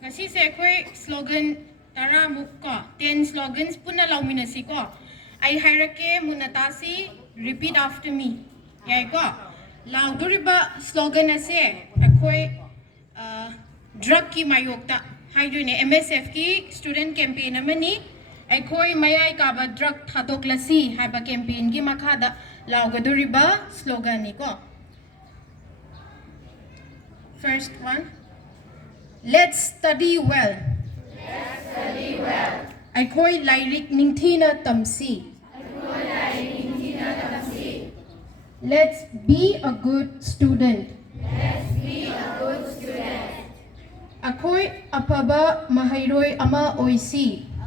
Ngasi se khoi slogan tara mukko 10 slogans punna lauminasi ko. I hairake munatasi repeat after me. Yai ko. Lauduriba slogan ase akhoi drug ki mayokta haidune MSF ki student campaign amani Eikhoi Mayai Kaba drug Thadoklashi haiba campaign ki makhada laugaduriba slogan ni ko. First one. Let's study well. Let's study well. Eikhoi lairik ningthina tamsi. Eikhoi lairik ningthina tamsi. Let's be a good student. Let's be a good student. Eikhoi afaba mahairoi ama oisi.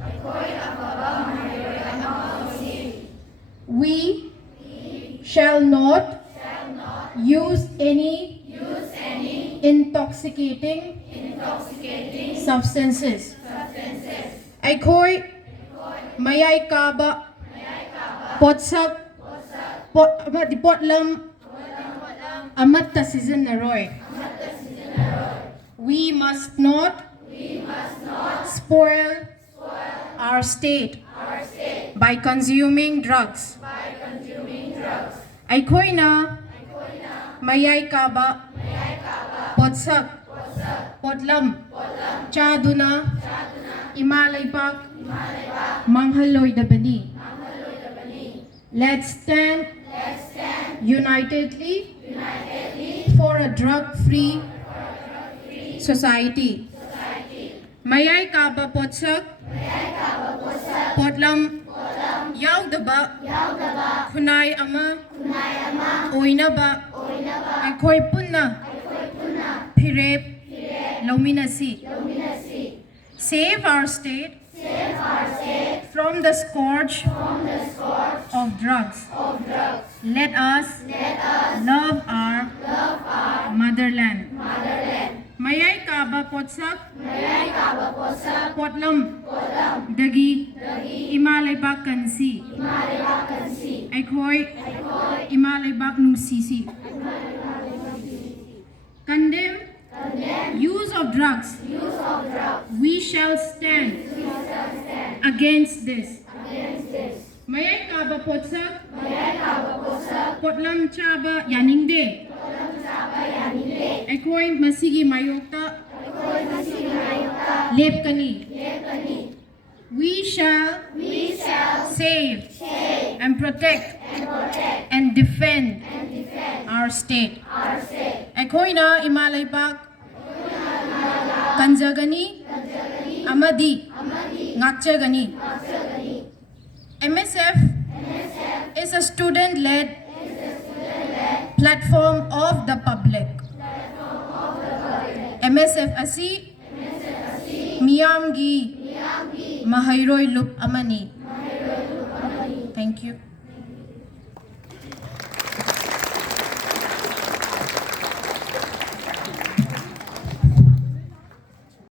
Eikhoi afaba mahairoi ama oisi. We shall not use any intoxicating substances. Eikhoi Mayai Kaba potsak potlam amatta sizinaroi. We must not spoil our state by consuming drugs. Eikhoi na Mayai Kaba potsak potlam chaduna 𝐊𝐴𝐻𝐿𝐼𝐴𝐻𝐿𝐼𝐴 𝕊𝐴𝐻𝐿𝐼𝐴. Let's stand unitedly for a drug-free society. Mayai Kaba potsak potlam yaudaba khunnai ama oinaba Eikhoi punna phirep lauminasi. Save our state from the scourge of drugs. Let us love our motherland. Mayai Kaba potsak potlam dagi 𝐊𝐴𝐻𝐿𝐼𝐴 Eikhoi 𝐊𝐴𝐻𝐿𝐼𝐴 Condemn use of drugs. We shall stand against this. Mayai Kaba potsak potlam chaba yaningde. Eikhoi masigi mayokta leptani. We shall save and protect and defend our state. Eikhoi na 𝐊𝐴𝐻𝐿𝐼𝐴 kanjagani amadi ngakchagani. MSF is a student-led platform of the public. MSF asi miyamgi mahairoi lup amani. Thank you.